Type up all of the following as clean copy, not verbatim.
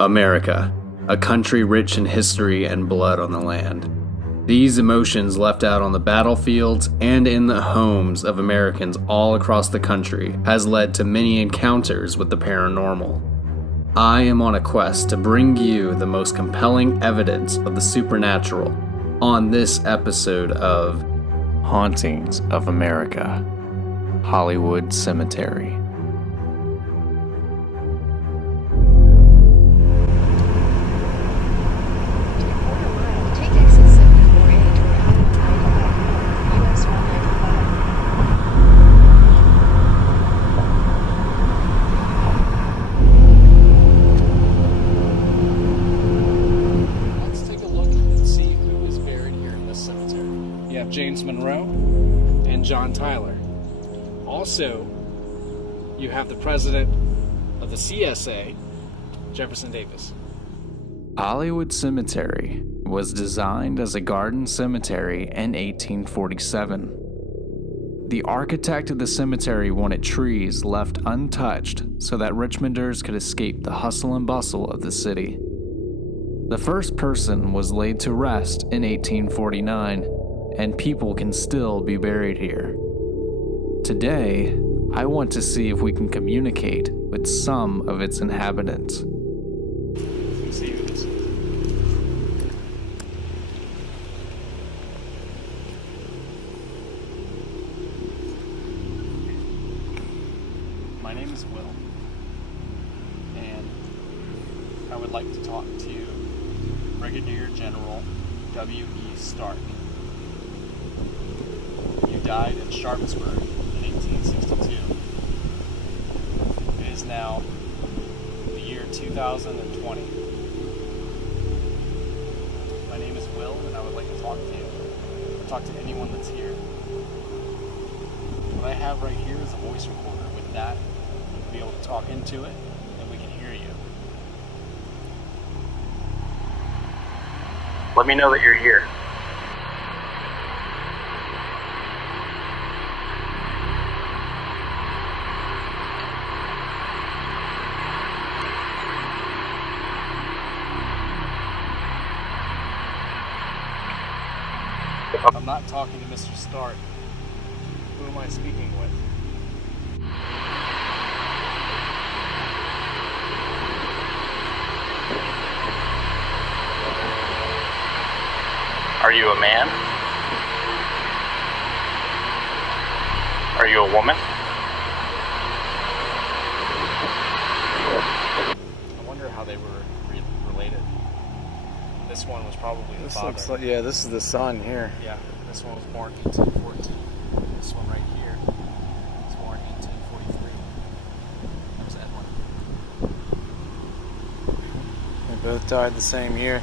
America, a country rich in history and blood on the land. These emotions left out on the battlefields and in the homes of Americans all across the country has led to many encounters with the paranormal. I am on a quest to bring you the most compelling evidence of the supernatural on this episode of Hauntings of America, Hollywood Cemetery. Monroe and John Tyler. Also, you have the president of the CSA, Jefferson Davis. Hollywood Cemetery was designed as a garden cemetery in 1847. The architect of the cemetery wanted trees left untouched so that Richmonders could escape the hustle and bustle of the city. The first person was laid to rest in 1849, and people can still be buried here. Today, I want to see if we can communicate with some of its inhabitants. Let's see who this is. My name is Will, and I would like to talk to Brigadier General W.E. Stark. You died in Sharpsburg in 1862. It is now the year 2020. My name is Will, and I would like to talk to you. Talk to anyone that's here. What I have right here is a voice recorder. With that, you'll be able to talk into it, and we can hear you. Let me know that you're here. I'm not talking to Mr. Stark. Who am I speaking with? Are you a man? Are you a woman? I wonder how they were related. This one was probably the father. Looks like, yeah, this is the son here. Yeah, this one was born 1814. This one right here was born 1843. That was Edwin. They both died the same year.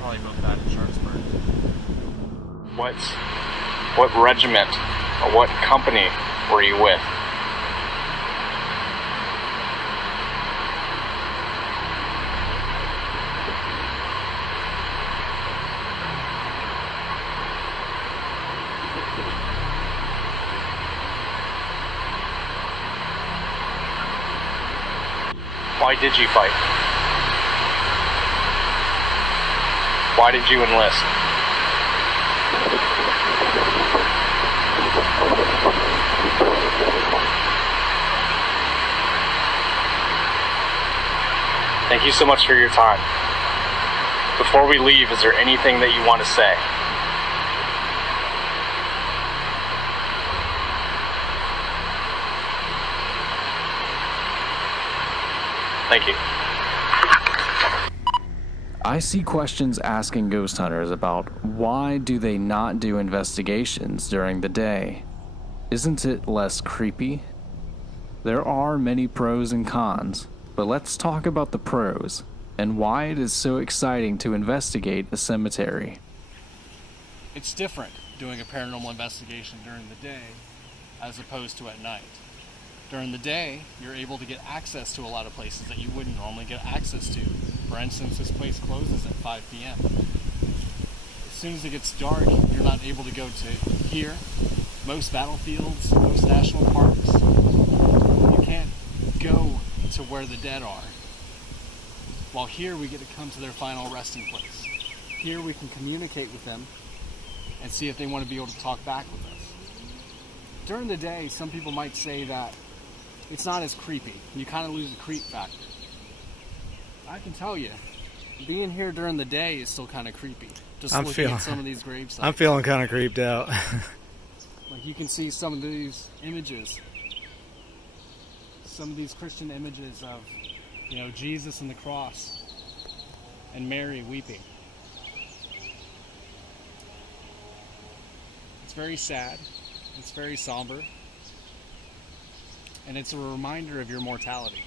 Probably both died in Sharpsburg. What regiment or what company were you with? Why did you fight? Why did you enlist? Thank you so much for your time. Before we leave, is there anything that you want to say? Thank you. I see questions asking ghost hunters about why do they not do investigations during the day? Isn't it less creepy? There are many pros and cons, but let's talk about the pros and why it is so exciting to investigate a cemetery. It's different doing a paranormal investigation during the day as opposed to at night. During the day, you're able to get access to a lot of places that you wouldn't normally get access to. For instance, this place closes at 5 p.m. As soon as it gets dark, you're not able to go to here, most battlefields, most national parks. You can't go to where the dead are. while here we get to come to their final resting place. Here we can communicate with them and see if they want to be able to talk back with us. During the day, some people might say that it's not as creepy. You kind of lose the creep factor. I can tell you, being here during the day is still kind of creepy. Just looking at some of these grave sites. I'm feeling kind of creeped out. Like you can see some of these images. Some of these Christian images of, Jesus and the cross and Mary weeping. It's very sad. It's very somber. And it's a reminder of your mortality.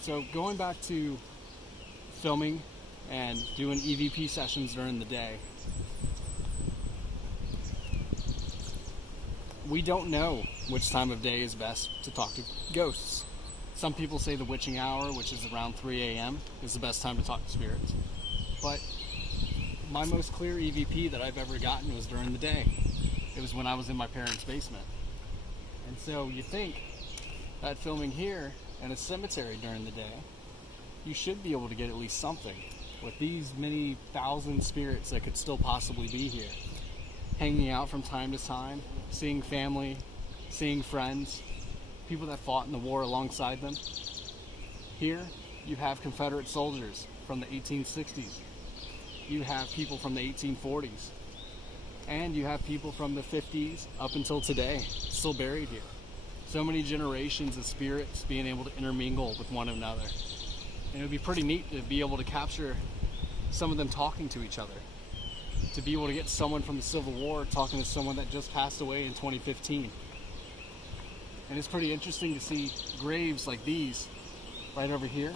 So going back to filming and doing EVP sessions during the day, we don't know which time of day is best to talk to ghosts. Some people say the witching hour, which is around 3 a.m., is the best time to talk to spirits. But my most clear EVP that I've ever gotten was during the day. It was when I was in my parents' basement. And so you think that filming here in a cemetery during the day, you should be able to get at least something with these many thousand spirits that could still possibly be here, hanging out from time to time, seeing family, seeing friends, people that fought in the war alongside them. Here you have Confederate soldiers from the 1860s, you have people from the 1840s, and you have people from the 50s up until today still buried here. So many generations of spirits being able to intermingle with one another. And it would be pretty neat to be able to capture some of them talking to each other. To be able to get someone from the Civil War talking to someone that just passed away in 2015. And it's pretty interesting to see graves like these right over here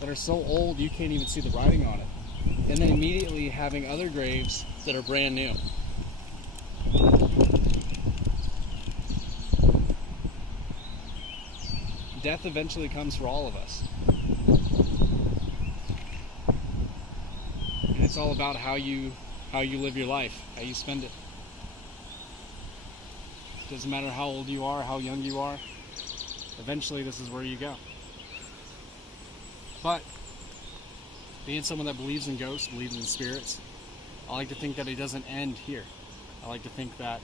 that are so old you can't even see the writing on it. And then immediately having other graves that are brand new. Death eventually comes for all of us. And it's all about how you live your life, how you spend it. Doesn't matter how old you are, how young you are, eventually this is where you go. But being someone that believes in ghosts, believes in spirits, I like to think that it doesn't end here. I like to think that,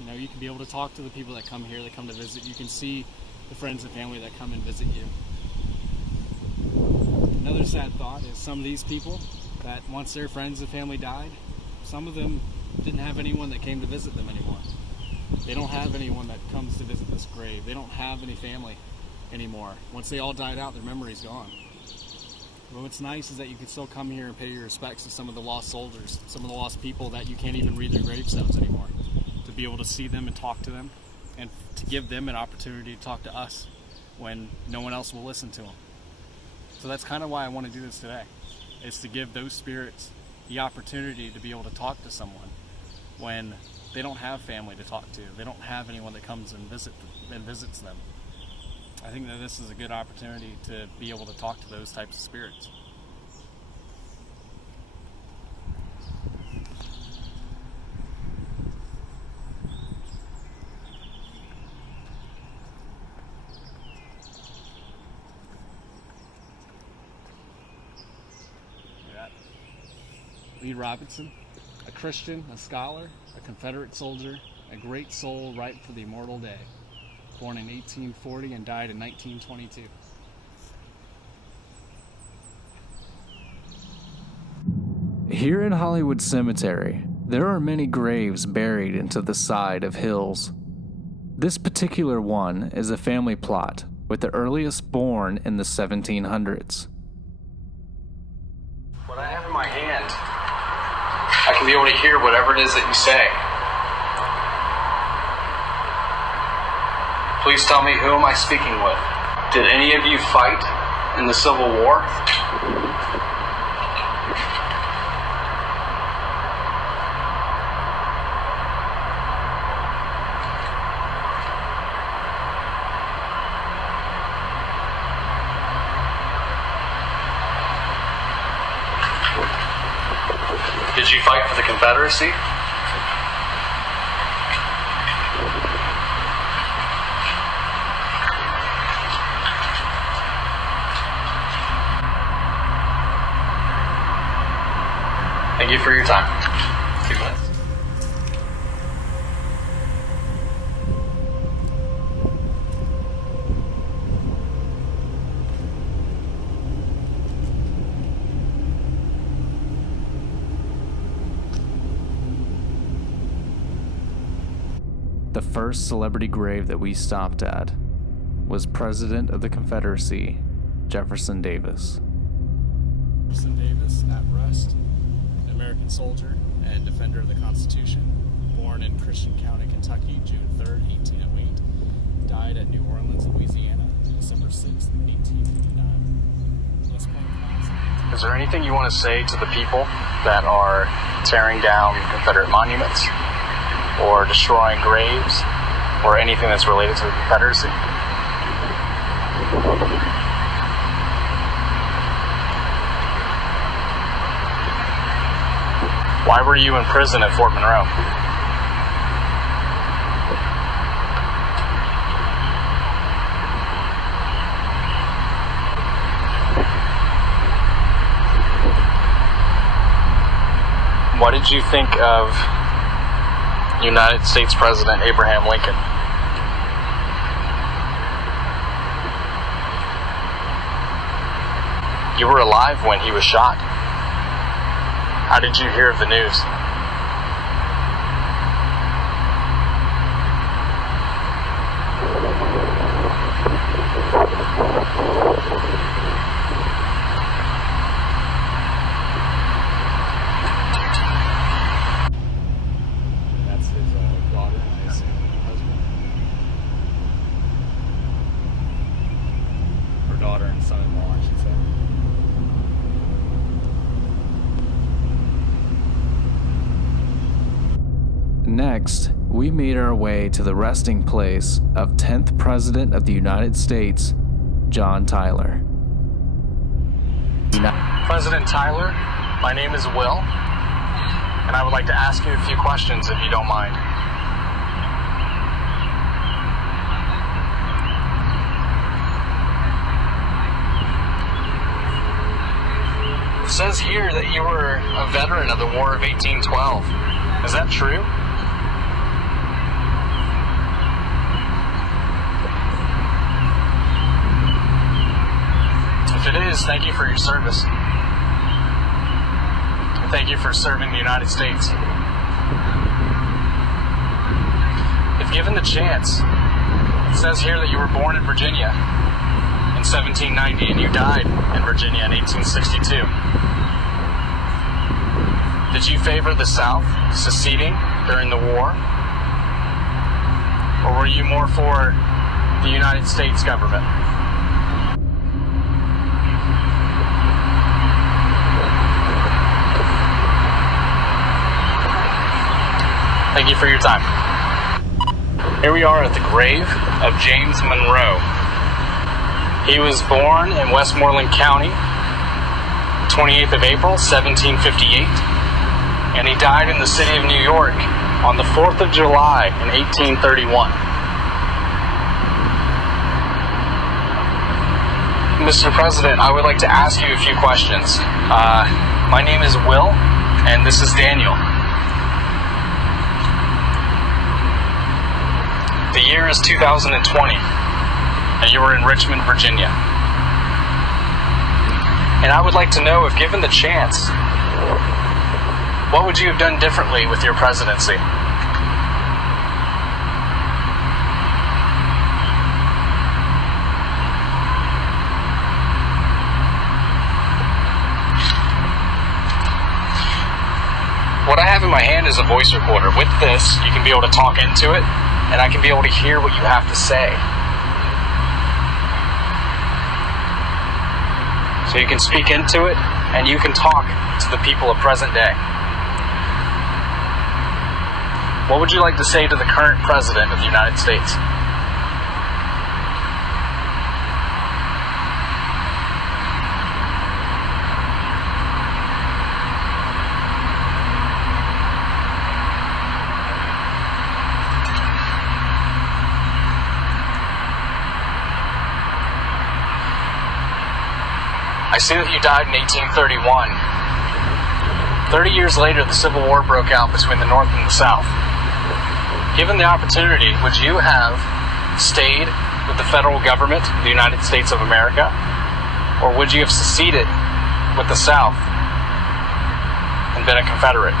you can be able to talk to the people that come here, that come to visit. You can see the friends and family that come and visit you. Another sad thought is some of these people that once their friends and family died, some of them didn't have anyone that came to visit them anymore. They don't have anyone that comes to visit this grave. They don't have any family anymore. Once they all died out, their memory's gone. But what's nice is that you can still come here and pay your respects to some of the lost soldiers, some of the lost people that you can't even read their gravestones anymore. To be able to see them and talk to them, and to give them an opportunity to talk to us when no one else will listen to them. So that's kind of why I want to do this today, is to give those spirits the opportunity to be able to talk to someone when they don't have family to talk to. They don't have anyone that comes and visits them. I think that this is a good opportunity to be able to talk to those types of spirits. Lee Robinson, a Christian, a scholar, a Confederate soldier, a great soul ripe for the immortal day. Born in 1840 and died in 1922. Here in Hollywood Cemetery, there are many graves buried into the side of hills. This particular one is a family plot with the earliest born in the 1700s. What I have in my hand, I can be able to hear whatever it is that you say. Please tell me, who am I speaking with? Did any of you fight in the Civil War? Did you fight for the Confederacy? you for your time. 2 minutes. The first celebrity grave that we stopped at was President of the Confederacy, Jefferson Davis. Jefferson Davis, at rest, an American soldier and defender of the Constitution, born in Christian County, Kentucky, June 3rd, 1808, died at New Orleans, Louisiana, December 6th, 1859. Is there anything you want to say to the people that are tearing down Confederate monuments or destroying graves or anything that's related to the Confederacy? Why were you in prison at Fort Monroe? What did you think of United States President Abraham Lincoln? You were alive when he was shot. How did you hear of the news? That's his daughter, I assume, husband. Her daughter and son-in-law, I should say. Next, we made our way to the resting place of 10th President of the United States, John Tyler. President Tyler, my name is Will, and I would like to ask you a few questions if you don't mind. It says here that you were a veteran of the War of 1812. Is that true? If it is, thank you for your service. And thank you for serving the United States. If given the chance, it says here that you were born in Virginia in 1790 and you died in Virginia in 1862. Did you favor the South seceding during the war? Or were you more for the United States government? Thank you for your time. Here we are at the grave of James Monroe. He was born in Westmoreland County, 28th of April, 1758, and he died in the city of New York on the 4th of July in 1831. Mr. President, I would like to ask you a few questions. My name is Will, and this is Daniel. The year is 2020, and you were in Richmond, Virginia. And I would like to know, if given the chance, what would you have done differently with your presidency? What I have in my hand is a voice recorder. With this, you can be able to talk into it, and I can be able to hear what you have to say. So you can speak into it, and you can talk to the people of present day. What would you like to say to the current president of the United States? I see that you died in 1831. 30 years later, the Civil War broke out between the North and the South. Given the opportunity, would you have stayed with the federal government, the United States of America, or would you have seceded with the South and been a Confederate?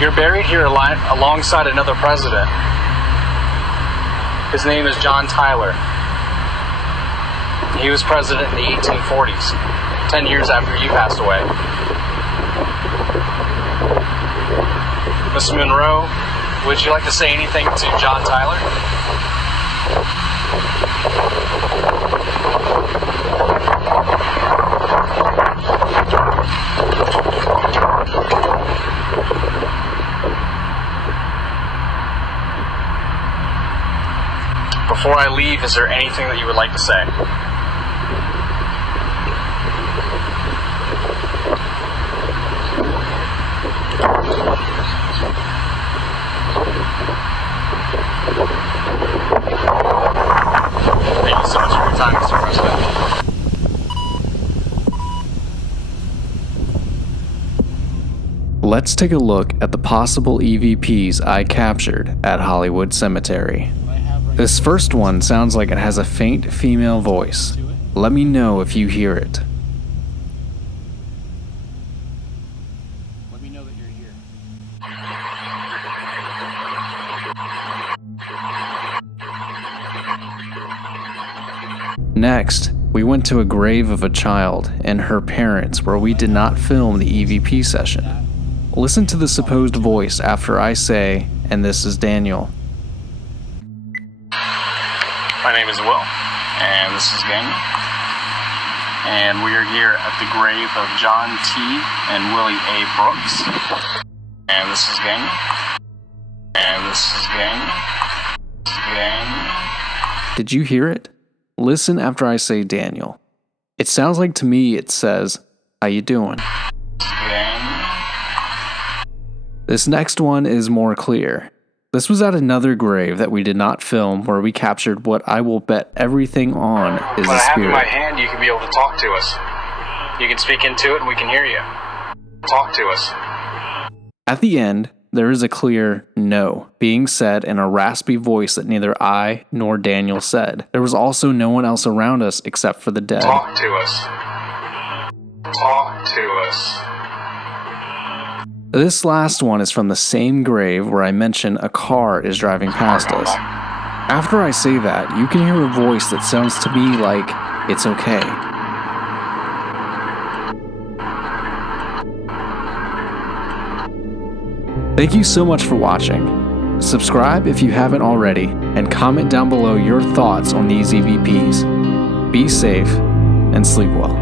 You're buried here alongside another president. His name is John Tyler. He was president in the 1840s, 10 years after you passed away. Mr. Monroe, would you like to say anything to John Tyler? Before I leave, is there anything that you would like to say? Thank you so much for your time, Mr. President. Let's take a look at the possible EVPs I captured at Hollywood Cemetery. This first one sounds like it has a faint female voice. Let me know if you hear it. Let me know that you're here. Next, we went to a grave of a child and her parents where we did not film the EVP session. Listen to the supposed voice after I say, "And this is Daniel." My name is Will, and this is Daniel. And we are here at the grave of John T. and Willie A. Brooks. And this is Daniel. And this is Daniel. Did you hear it? Listen after I say Daniel. It sounds like to me it says, "How you doing?" This next one is more clear. This was at another grave that we did not film where we captured what I will bet everything on is When a I have in spirit. my hand, you can be able to talk to us. You can speak into it and we can hear you. Talk to us. At the end, there is a clear no being said in a raspy voice that neither I nor Daniel said. There was also no one else around us except for the dead. Talk to us. Talk to us. This last one is from the same grave where I mention a car is driving past us. After I say that, you can hear a voice that sounds to me like it's okay. Thank you so much for watching. Subscribe if you haven't already, and comment down below your thoughts on these EVPs. Be safe and sleep well.